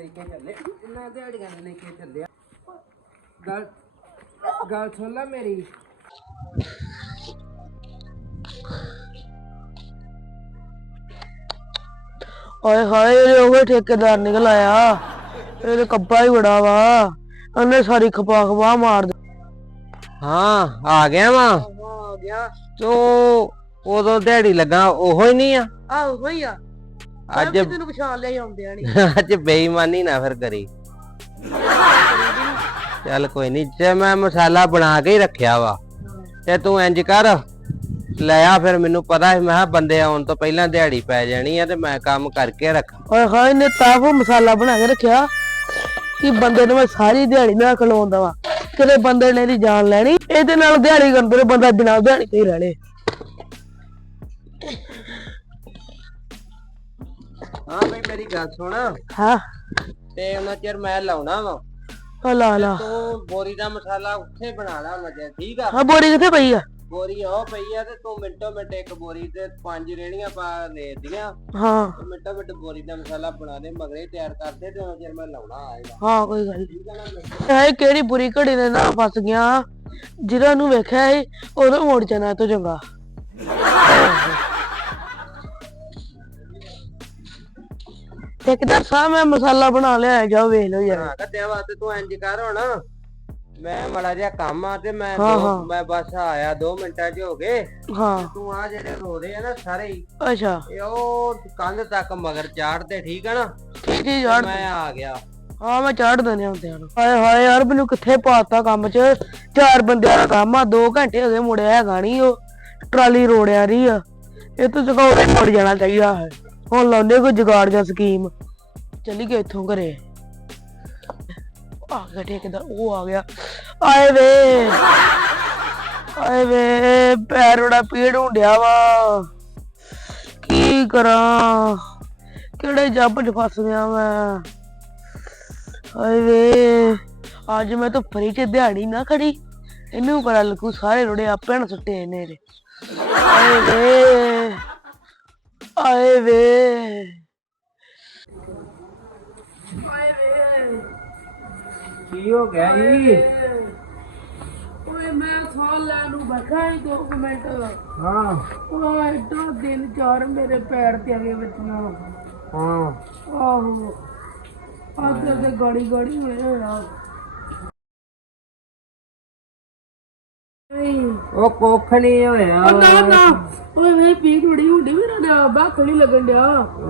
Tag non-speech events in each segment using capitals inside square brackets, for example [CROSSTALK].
ਲੈ ਕੇ ਚੱਲੇ। ਇੰਨਾ ਦਿਹਾੜੀਆਂ ਦੇ ਲੈ ਕੇ ਚੱਲੇ ਗੱਲ ਗੱਲ ਸੁਣ ਲੈ ਮੇਰੀ। ਓਏ ਹਾਏ ਇਹ ਉਹ ਠੇਕੇਦਾਰ ਨਿਕਲ ਆਇਆ। ਇਹਦੇ ਕੱਪਾ ਹੀ ਬੜਾ ਵਾ। ਉਹਨੇ ਸਾਰੀ ਖਪਾ ਖਪਾ ਮਾਰ ਦਿੱਤੀ। ਹਾਂ ਆ ਗਿਆ ਵਾ। ਆ ਗਿਆ। ਤੂੰ ਉਦੋਂ ਦਿਹਾੜੀ ਲੱਗਾ ਉਹੋ ਹੀ ਨਹੀਂ ਆ? ਆ ਉਹੀ ਆ। ਅੱਜ ਅੱਜ ਤੈਨੂੰ ਪਛਾਣ ਲਿਆ ਆਉਂਦਿਆਂ ਨਹੀਂ [LAUGHS] ਅੱਜ ਬੇਈਮਾਨੀ ਨਾ ਫਿਰ ਕਰੀ। ਚੱਲ ਕੋਈ ਨਹੀਂ ਤੇ ਮੈਂ ਮਸਾਲਾ ਬਣਾ ਕੇ ਹੀ ਰੱਖਿਆ ਵਾ ਤੇ ਤੂੰ ਇੰਜ ਕਰ ਲੈ ਆ ਫਿਰ ਮੈਨੂੰ ਪਤਾ ਸੀ ਮੈਂ ਕਿਹਾ ਬੰਦੇ ਆਉਣ ਤੋਂ ਪਹਿਲਾਂ ਦਿਹਾੜੀ ਪੈ ਜਾਣੀ ਆ ਤੇ ਮੈਂ ਕੰਮ ਕਰਕੇ ਰੱਖ। ਓਏ ਹਾਏ ਨੇ ਤਾਂ ਉਹ ਮਸਾਲਾ ਬਣਾ ਕੇ ਰੱਖਿਆ ਕਿ ਬੰਦੇ ਨੂੰ ਮੈਂ ਸਾਰੀ ਦਿਹਾੜੀ ਨਾ ਖਲੋਂਦਾ ਵਾ ਕਿਤੇ ਬੰਦੇ ਨੇ ਦੀ ਜਾਨ ਲੈਣੀ ਇਹਦੇ ਨਾਲ ਦਿਹਾੜੀ ਕਰਨ ਤੇ ਬੰਦਾ ਬਿਨਾਂ ਦਿਹਾੜੀ ਤੇ ਹੀ ਰਹਿਣੇ। ਹਾਂ ਬਈ ਮੇਰੀ ਗੱਲ ਸੁਣ। ਹਾਂ। ਤੇ ਉਹਨਾਂ ਚਿਰ ਮੈਂ ਲਾਉਣਾ ਵਾ। ਆ ਲਾ ਲਾ। ਤੂੰ ਬੋਰੀ ਦਾ ਮਸਾਲਾ ਉੱਥੇ ਬਣਾ ਲਾ ਮਜੇ ਠੀਕ ਆ? ਆ ਬੋਰੀ ਕਿੱਥੇ ਪਈ ਆ? ਬੋਰੀ ਉਹ ਪਈ ਆ ਤੇ ਤੂੰ ਮਿੰਟੋ ਮਿੰਟ ਇੱਕ ਬੋਰੀ ਤੇ ਪੰਜ ਰੇੜੀਆਂ ਪਾ ਦੇ ਦੀਆਂ ਹਾਂ। ਤੇ ਮਿੰਟੋ ਮਿੰਟ ਬੋਰੀ ਦਾ ਮਸਾਲਾ ਬਣਾ ਦੇ ਮਗਰੇ ਤਿਆਰ ਕਰ ਦੇ ਤੇ ਉਹਨਾਂ ਚਿਰ ਮੈਂ ਲਾਉਣਾ ਆਏਗਾ। ਹਾਂ ਕੋਈ ਗੱਲ ਨੀ ਠੀਕ ਆ ਨਾ ਇਹ ਕਿਹੜੀ ਬੁਰੀ ਘੜੀ ਦੇ ਨਾਲ ਫਸ ਗਿਆ? ਜਿਹਨਾਂ ਨੂੰ ਵੇਖਿਆ ਸੀ ਉਹਨੂੰ ਮੋੜ ਜਾਣਾ ਤੋਂ ਚੰਗਾ। ਠੇਕੇਦਾਰ ਸਾਹਿਬ ਮੈਂ ਮਸਾਲਾ ਬਣਾ ਲਿਆ ਜਾਓ ਵੇਖ ਲਓ ਯਾਰ। ਹਾਂ ਕੱਦਿਆਂ ਵਾਸਤੇ ਤੂੰ ਇੰਜ ਕਰ ਹੁਣ। ਮੈਂ ਮੜਾ ਜਿਹਾ ਕੰਮ ਆ ਤੇ ਮੈਂ ਹਾਂ, ਦੋ- ਹਾਂ। ਮੈਂ ਬਸ ਆਇਆ 2 ਮਿੰਟਾਂ 'ਚ ਹੋ ਗਏ। ਹਾਂ। ਤੂੰ ਆ ਜਿਹੜੇ ਰੋਦੇ ਆ ਨਾ ਸਾਰੇ ਹੀ ਅੱਛਾ। ਇਹ ਉਹ ਕੰਧ ਤੱਕ ਮਗਰ ਚਾੜਦੇ ਠੀਕ ਆ ਨਾ? ਠੀਕ ਹੈ ਯਾਰ ਮੈਂ ਆ ਗਿਆ। ਹਾਂ ਮੈਂ ਚਾੜ ਦਨੇ ਹੁੰਦਿਆਂ ਨੂੰ ਹਾਏ ਹਾਏ ਯਾਰ ਮੈਨੂੰ ਕਿੱਥੇ ਪਾਤਾ ਕੰਮ 'ਚ? ਚਾਰ ਬੰਦਿਆਂ ਦਾ ਕੰਮ ਆ 2 ਘੰਟੇ ਹੋ ਗਏ ਮੁੜਿਆ ਹੈਗਾ ਨਹੀਂ ਉਹ। ਟਰਾਲੀ ਰੋੜਿਆ ਰਹੀ ਆ। ਇਹ ਤੋਂ ਜਗਾਉਣੇ ਮੁੜ ਜਾਣਾ ਚਾਹੀਦਾ। ਹੈ ਹੁਣ ਲਾਉਂਦੇ ਕੋਈ ਜੁਗਾੜ ਜਾਂ ਸਕੀਮ। ਚਲੀ ਗਏ ਇੱਥੋਂ ਘਰੇ। ਆ ਗਿਆ ਠੇਕੇਦਾਰ ਉਹ ਆ ਗਿਆ। ਆਏ ਵੇ। ਆਏ ਵੇ, ਪੈਰ ਬੜਾ ਪੀੜ ਹੁੰਦਿਆ ਵਾ। ਕੀ ਕਰਾਂ? ਕਿਹੜੇ ਜੱਬ 'ਚ ਫਸ ਗਿਆ ਮੈਂ? ਆਏ ਵੇ। ਅੱਜ ਮੈਂ ਤਾਂ ਫਰੀ ਚ ਦਿਹਾੜੀ ਨਾ ਖੜੀ। ਇਹਨੂੰ ਪਤਾ ਲੱਗੂ ਸਾਰੇ ਰੋੜੇ ਆਪੇ ਨਾ ਸੁੱਟੇ ਇਹਨੇ ਦੇ ਆਏ ਵੇ। ਆਏ ਵੇ। ਆਏ ਵੇ। ਕੀ ਹੋ ਗਿਆ ਜੀ? ਓਏ ਮੈਂ ਸਾਹ ਲੈਣ ਨੂੰ ਬੈਠਾ ਹੀ ਦੋ ਕੁ ਮਿੰਟ। ਹਾਂ। ਓਏ ਏਡਾ ਦਿਨ ਚਾਰ ਮੇਰੇ ਪੈਰ ਤੇ ਆਵੇ ਬੱਚੀਆਂ ਹਾਂ। ਆਹੋ। ਅੱਜ ਤੇ ਗਾੜੀ ਗਾੜੀ ਹੋਏ ਹੋਇਆ ਉਹ ਕੁੱਖ ਨਹੀਂ ਹੋਇਆ ਉਹ ਨਾ ਨਾ। ਓਏ ਵੇ ਪੀਕ ਬੜੀ ਹੁੰਦੀ ਮੇਰਾ ਨਾ ਬਾਖ ਨਹੀਂ ਲੱਗਣ ਡਿਆ।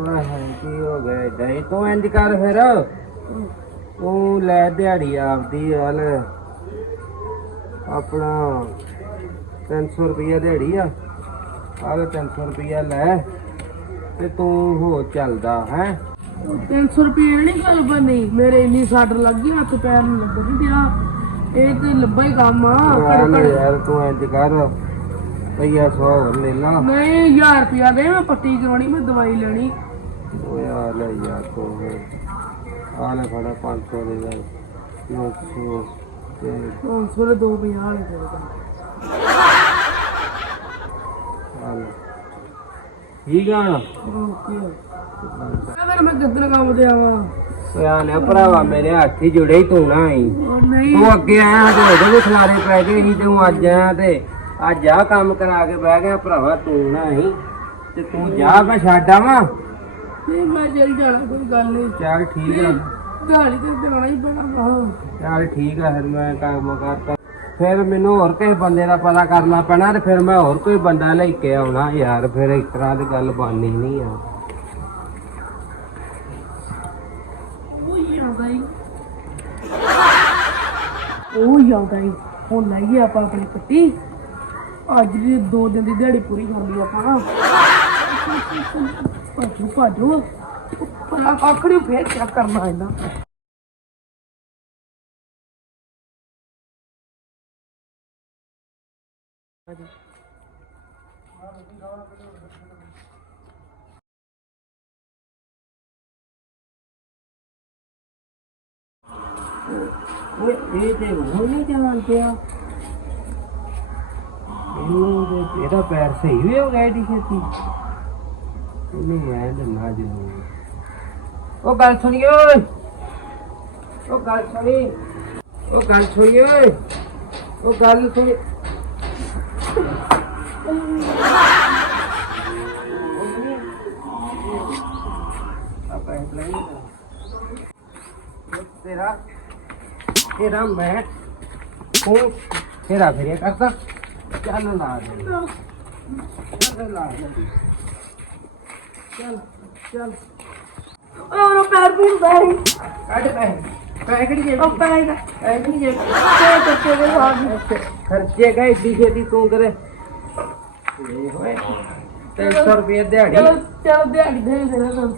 ਹਾਏ, ਕੀ ਹੋ ਗਿਆ ਹੀ? ਤੂੰ ਇੰਜ ਕਰ ਫਿਰ। ਤੂੰ ਲੈ ਦਿਹਾੜੀ ਆਪਦੀ ਹਲ ਆਪਣਾ 300 ਰੁਪਇਆ ਦਿਹਾੜੀ ਆ। ਆਹ 300 ਰੁਪਇਆ ਲੈ ਤੇ ਤੂੰ ਹੋ ਚੱਲਦਾ ਹੈ? 300 ਰੁਪਏ ਨਹੀਂ ਗੱਲ ਬਣੀ ਮੇਰੇ ਇੰਨੀ ਸੱਟ ਲੱਗ ਗਈ ਹੱਥ ਪੈਰ ਨੂੰ ਲੱਗ ਡਿਆ। ਇਹ ਤੇ ਲੱਭਾ ਹੀ ਕੰਮ ਆ ਚੱਲ ਯਾਰ ਤੂੰ ਇੰਜ ਕਰ। ਭਈਆ 100 ਹੋਰ ਲੈ ਲਾ। ਨਹੀਂ 1000 ਰੁਪਿਆ ਦੇ ਮੈਂ ਪੱਟੀ ਕਰਾਉਣੀ ਮੈਂ ਦਵਾਈ ਲੈਣੀ। ਓਏ ਆ ਲੈ ਯਾਰ ਤੂੰ ਆ ਲੈ ਫੜਾ 500 ਦੇ ਯਾਰ। 900 ਤੇ 500 ਦੇ 250 ਵਾਲੇ ਦੇ ਆ ਲੈ। ਠੀਕ ਆ। ਓਕੇ। ਅਗਰ ਮੈਂ ਕਿੱਧਰ ਕੰਮ ਤੇ ਆਵਾਂ? ਓਏ ਆ ਲੈ ਭਰਾਵਾ ਮੇਰੇ ਹੱਥ ਹੀ ਜੁੜੇ ਤੂੰ ਨਾ ਆਈ ਤੂੰ ਅੱਗੇ ਆਇਆ ਤੇ ਉਹਦੇ ਵੀ ਖਲਾਰੇ ਪੈ ਗਏ ਸੀ ਤੂੰ ਅੱਜ ਆਇਆ ਤੇ ਅੱਜ ਆ ਕੰਮ ਕਰਾ ਕੇ ਬਹਿ ਗਿਆ ਭਰਾਵਾ ਤੂੰ ਨਾ ਆਈ ਤੇ ਤੂੰ ਜਾ ਮੈਂ ਛੱਡ ਆਵਾਂ। ਨਹੀਂ ਮੈਂ ਚੱਲ ਜਾਣਾ ਕੋਈ ਗੱਲ ਨਹੀਂ। ਚੱਲ ਠੀਕ ਆ। ਦਿਹਾੜੀ ਤੇ ਦੇਣਾ ਹੀ ਪੈਣਾ ਵਾ। ਚੱਲ ਠੀਕ ਆ ਫਿਰ ਮੈਂ ਕੰਮ ਕਰਤਾ। ਫਿਰ ਮੈਨੂੰ ਹੋਰ ਕਿਸੇ ਬੰਦੇ ਦਾ ਪਤਾ ਕਰਨਾ ਪੈਣਾ ਤੇ ਫਿਰ ਮੈਂ ਹੋਰ ਕੋਈ ਬੰਦਾ ਲੈ ਕੇ ਆਉਣਾ ਯਾਰ ਫਿਰ ਇਸ ਤਰ੍ਹਾਂ ਦੀ ਗੱਲ ਬਣਨੀ ਨਹੀਂ ਆ ਉਹ ਹੀ। ਆਉਂਦਾ ਉਹ ਹੀ। ਆਉਂਦਾ ਹੁਣ ਲਾਈਏ ਆਪਾਂ ਆਪਣੀ ਪੱਟੀ। ਅੱਜ ਦੀ ਦੋ ਦਿਨ ਦੀ ਦਿਹਾੜੀ ਪੂਰੀ ਕਰ ਲਈ ਆਪਾਂ। ਭਾਜੋ ਭਾਜੋ। ਪਰ ਆਖੜੀ ਫੇਰ ਚੈੱਕ ਕਰਨਾ ਇਹਨਾਂ ਓਏ ਇਹ ਤੇ ਉਹ ਨਹੀਂ ਚੱਲਣ ਪਿਆ ਇਹਨੂੰ ਤੇ ਇਹਦਾ ਪੈਰ ਸਹੀ ਵੀ ਹੋ ਗਿਆ ਇਹਦੀ ਖੇਤੀ ਇਹਨੂੰ ਮੈਂ ਦਿੰਨਾ ਜ਼ਰੂਰ ਉਹ ਗੱਲ ਸੁਣਿਓ ਓਏ ਉਹ ਗੱਲ ਸੁਣੀ ਉਹ ਗੱਲ ਸੁਣੀ ਓਏ ਉਹ ਗੱਲ ਸੁਣੀ ਆਪਾਂ ਇਹ ਪਲਾਈ ਤੇਰਾ ਤੇਰਾ ਮੈਂ ਉਹ ਤੇਰਾ ਫਿਰਿਆ ਕਰਦਾ। ਚੱਲ ਲਾ ਦੇ। ਚੱਲ ਲਾ ਦੇ। ਚੱਲ ਚੱਲ। ਉਹ ਪੈਰ ਵੀ ਬਾਈ ਕੱਢ ਪੈਸੇ। ਪੈਸੇ ਕਿਹੜੀ ਜੇਬ ਉਹ ਪੈਰ ਦਾ। ਪੈਸੇ ਕਿਹੜੀ ਜੇਬ ਤੇ ਕੱਚੇ ਦੇ ਸਾਥ ਖਰਚੇ ਗਏ ਏਡੀ ਛੇਤੀ ਤੂੰ ਕਰੇ। ਇਹ ਹੋਏ 300 ਰੁਪਏ ਦਿਹਾੜੀ। ਚਲੋ ਚਲੋ ਦਿਹਾੜੀ ਦੇ ਦੇ ਨਾ ਤੁਹਾਨੂੰ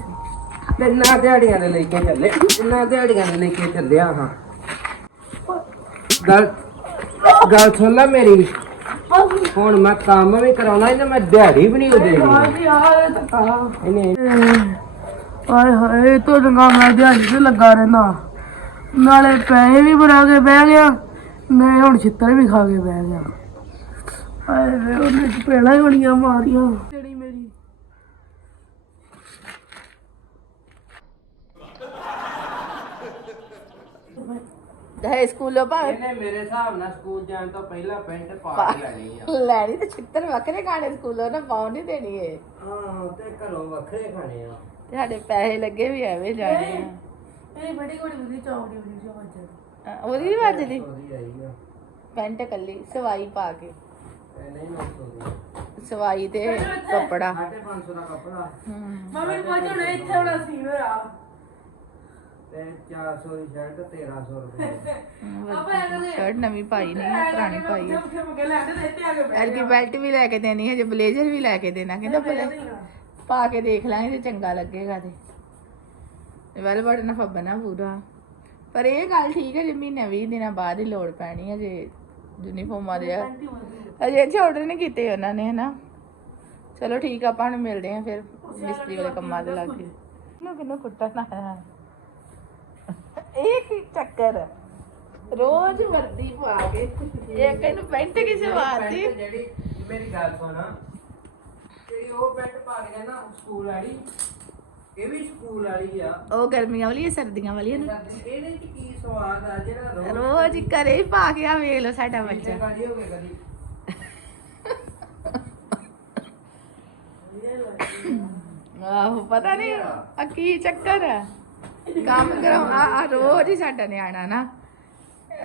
ਤਿੰਨਾਂ ਦਿਹਾੜੀਆਂ ਦੇ ਲੈ ਕੇ ਚੱਲੇ। ਤਿੰਨਾਂ ਦਿਹਾੜੀਆਂ ਦੇ ਲੈ ਕੇ ਚੱਲਿਆ ਹਾਂ। ਗੱਲ ਗੱਲ ਸੁਣ ਲੈ ਮੇਰੀ। ਹੁਣ ਮੈਂ ਕੰਮ ਵੀ ਕਰਾਉਣਾ ਇਹਨੇ ਮੈਂ ਦਿਹਾੜੀ ਵੀ ਨਹੀਂ ਦੇਣੀ। ਇਹਨੇ ਹਾਏ ਹਾਏ ਤੋਂ ਚੰਗਾ ਮੈਂ ਦਿਹਾੜੀ ਤੇ ਲੱਗਾ ਰਹਿਣਾ ਨਾਲੇ ਪੈਸੇ ਵੀ ਬਣਾ ਕੇ ਬਹਿ ਗਿਆ, ਮੈਂ ਹੁਣ ਛਿੱਤਰ ਵੀ ਖਾ ਕੇ ਬਹਿ ਗਿਆ। ਹਾਏ ਵੇ, ਉਹਨੇ ਚਪੇੜਾਂ ਹੀ ਬੜੀਆਂ ਮਾਰੀਆਂ। ਜਿਹੜੀ ਮੇਰੀ ਹੈ ਸਕੂਲੋਂ ਭਾਵੇਂ ਇਹਨੇ ਮੇਰੇ ਹਿਸਾਬ ਨਾਲ ਸਕੂਲ ਜਾਣ ਤੋਂ ਪਹਿਲਾਂ ਪੈਂਟ ਪਾ ਕੇ ਲੈਣੀ ਆ। ਲੈਣੀ ਤੇ ਛਿੱਤਰ ਵੱਖਰੇ ਖਾਣੇ ਸਕੂਲੋਂ ਨਾ ਪਾਉਣ ਨਹੀਂ ਦੇਣੀ ਏ ਹਾਂ ਤੇ ਘਰੋਂ ਵੱਖਰੇ ਖਾਣੇ ਆ। ਤੁਹਾਡੇ ਪੈਸੇ ਲੱਗੇ ਵੀ ਐਵੇਂ ਜਾਣੇ ਆ। ਇਹ ਬੜੀ ਬੜੀ ਵਧੀਆ ਚੌਂਕੀ ਬੜੀ ਚੌਂਕੀ ਅ, ਉਹਦੀ ਨੀ ਵੱਜਦੀ ਉਹਦੀ ਆਈ ਆ। ਪੈਂਟ ਕੱਲੀ ਸਵਾਈ ਪਾ ਕੇ। ਇਹ ਨਹੀਂ ਨੋਟ ਸਵਾਈ ਤੇ ਕੱਪੜਾ। 550 ਦਾ ਕੱਪੜਾ। ਹਮ। ਮੰਮੀ ਨੂੰ ਪੁੱਛ ਹੁਣ ਇੱਥੇ ਹੋਣਾ ਸੀ ਮੇਰਾ ਤੇ 400 ਦੀ ਸ਼ਰਟ 1300 ਰੁਪਏ ਸ਼ਰਟ ਨਵੀਂ ਪਾਈ ਨਹੀਂ ਹੈ, ਪੁਰਾਣੀ ਪਾਈ ਹੈ ਬੈਲਟ ਵੀ ਲੈ ਕੇ ਦੇਣੀ ਹੈ ਜੇ ਬਲੇਜ਼ਰ ਵੀ ਲੈ ਕੇ ਦੇਣਾ ਕਹਿੰਦਾ ਭਲੇ ਪਾ ਕੇ ਦੇਖ ਲਾਂਗੇ ਜੇ ਚੰਗਾ ਲੱਗੇਗਾ ਤੇ। ਵੈਲ ਬਟਨ ਫੱਬਣਾ ਪੂਰਾ। ਪਰ ਇਹ ਗੱਲ ਠੀਕ ਹੈ ਜੇ ਮਹੀਨੇ 20 ਦਿਨਾਂ ਬਾਅਦ ਹੀ ਲੋੜ ਪੈਣੀ ਹੈ ਜੇ ਯੂਨੀਫਾਰਮਾਂ ਦੇ। ਅਜੇ ਇੱਥੇ ਆਰਡਰ ਨਹੀਂ ਕੀਤੇ ਉਹਨਾਂ ਨੇ ਹਨਾ। ਚਲੋ ਠੀਕ ਆ ਆਪਾਂ ਹੁਣ ਮਿਲਦੇ ਆ ਫਿਰ ਮਿਸਤਰੀ ਵਾਲੇ ਕੰਮਾਂ ਦੇ ਲੱਗੇ ਕਿਨੂੰ ਕਿਨੂੰ ਕੁੱਟਣਾ ਹੈ ਇਹ ਕੀ ਚੱਕਰ ਹੈ? ਰੋਜ਼ ਵਰਦੀ ਪਾ ਕੇ ਇੱਕ ਇਹਨੂੰ ਪੈਂਟ ਕਿਸੇ ਵਾਰਤੀ ਜਿਹੜੀ ਮੇਰੀ ਗੱਲ ਸੁਣ। ਜਿਹੜੀ ਉਹ ਪੈਂਟ ਪਾ ਕੇ ਗਿਆ ਨਾ ਸਕੂਲ ਵਾਲੀ ਇਹ ਵੀ ਸਕੂਲ ਵਾਲੀ ਆ। ਉਹ ਗਰਮੀਆਂ ਵਾਲੀ ਹੈ ਸਰਦੀਆਂ ਵਾਲੀ ਹੈ ਨਾ ਇਹਦੇ ਚ ਕੀ ਸਵਾਦ ਆ ਜਿਹੜਾ ਰੋਜ਼ ਰੋਜ਼ ਘਰੇ ਹੀ ਪਾ ਕੇ ਆ ਵੇਖ ਲਓ ਸਾਡਾ ਬੱਚਾ। ਗਾੜੀ ਹੋ ਕਦੀ? ਆਹੋ ਪਤਾ ਨਹੀਂ ਆ? ਕੀ ਚੱਕਰ ਹੈ ਕੰਮ ਕਰਾਉਣਾ ਆ ਰੋਜ਼ ਹੀ ਸਾਡਾ ਨਿਆਣਾ ਨਾ।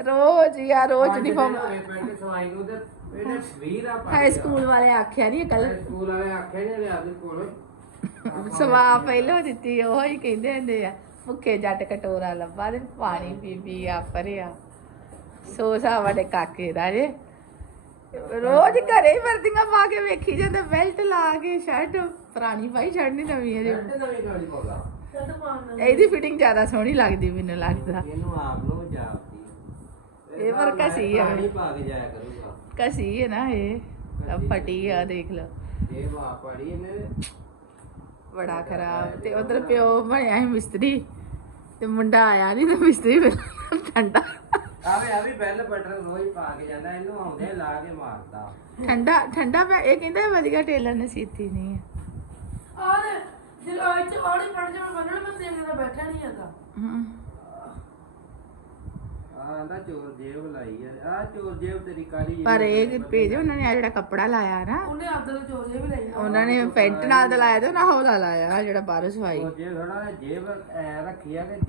ਰੋਜ਼ ਹੀ ਆ ਰੋਜ਼ ਯੂਨੀਫਾਰਮ ਪੈਂਟ ਸਵਾਈ ਨੂੰ ਤੇ ਇਹਨੇ 20 ਦਾ ਪਾ ਹਾਈ ਸਕੂਲ ਵਾਲੇ ਆਖਿਆ ਨਹੀਂ ਕੱਲ ਸਕੂਲ ਵਾਲੇ ਆਖਿਆ ਨੇ ਲਿਆ ਦੇ ਕੋਲ। ਸਵਾ ਪਹਿਲਾਂ ਦਿੱਤੀ ਉਹ ਹੀ ਕਹਿੰਦੇ ਹੁੰਦੇ ਆ ਭੁੱਖੇ ਜੱਟ ਕਟੋਰਾ ਲੱਭਾ ਦੇ ਪਾਣੀ ਪੀ ਪੀ ਆ ਪਰਿਆ। ਸੋ ਸਾਡੇ ਕਾਕੇ ਦਾ ਜੇ। ਰੋਜ਼ ਘਰੇ ਹੀ ਵਰਦੀਆਂ ਪਾ ਕੇ ਵੇਖੀ ਜਾਂਦੇ ਬੈਲਟ ਲਾ ਕੇ ਸ਼ਰਟ। ਪੁਰਾਣੀ ਪਾਈ ਸ਼ਰਟ ਨਹੀਂ ਨਵੀਂ ਹੈ ਜੇ ਤੇ ਨਵੀਂ ਗਾੜੀ ਪਾਉਗਾ ਇਹਦੀ ਫਿਟਿੰਗ ਜ਼ਿਆਦਾ ਸੋਹਣੀ ਲੱਗਦੀ ਮੈਨੂੰ ਲੱਗਦਾ। ਇਹਨੂੰ ਆਪ ਨੂੰ ਜਾਪਦੀ ਇਹ ਪਰ ਘਸੀ ਆ। ਪਾਣੀ ਪਾ ਕੇ ਜਾਇਆ ਕਰੂਗਾ। ਕਸੀ ਹੈ ਨਾ ਇਹ। ਆਹ ਫਟੀ ਆ ਦੇਖ ਲਓ। ਇਹ ਵਾ ਪੜੀ ਇਹਨੇ। ਬੜਾ ਖਰਾਬ। ਤੇ ਉਧਰ ਪਿਓ ਬਣਿਆ ਸੀ ਮਿਸਤਰੀ। ਤੇ ਮੁੰਡਾ ਆਇਆ ਨਹੀਂ ਤੇ ਮਿਸਤਰੀ ਫਿਰ ਠੰਡਾ। ਆਵੇ ਆ ਵੀ ਬੈਲ ਬਟਨ ਰੋਜ਼ ਪਾ ਕੇ ਜਾਂਦਾ। ਇਹਨੂੰ ਆਉਂਦੇ ਲਾ ਕੇ ਮਾਰਦਾ। ਠੰਡਾ ਠੰਡਾ ਇਹ ਕਹਿੰਦਾ ਵਧੀਆ ਟੇਲਰ ਨੇ ਸੀਤੀ ਨਹੀਂ ਹੈ। ਔਰ ਦਿਲ ਉਹ ਚ ਔੜੀ ਪੜ ਜਾ ਮੰਨਣ ਮੈਂ ਸੇਮ ਨਾਲ ਬੈਠਾ ਨਹੀਂ ਜਾਂਦਾ ਹਮ। ਆਂਦਾ ਚੋਰ ਜੇਬ ਲਾਈ ਆ ਆ ਚੋਰ ਜੇਬ ਤੇਰੀ ਕਾਲੀ ਪਰ ਇਹ ਭੇਜ ਉਹਨਾਂ ਨੇ ਆ ਜਿਹੜਾ ਕੱਪੜਾ ਲਾਇਆ ਨਾ। ਉਹਨੇ ਆਪਦਾ ਤਾਂ ਚੋਲੇ ਵੀ ਲਈ ਉਹਨਾਂ ਨੇ ਪੈਂਟ ਨਾਲ ਦਾ ਲਾਇਆ ਤੇ ਉਹਨਾਂ ਹੌਲਾ ਲਾਇਆ ਆਹ ਜਿਹੜਾ ਬਾਹਰੋਂ ਸਵਾਈ। ਚੋਰ ਜੇਬ ਥੋੜਾ ਜੇਬ ਐ ਰੱਖੀ ਆ ਕਿ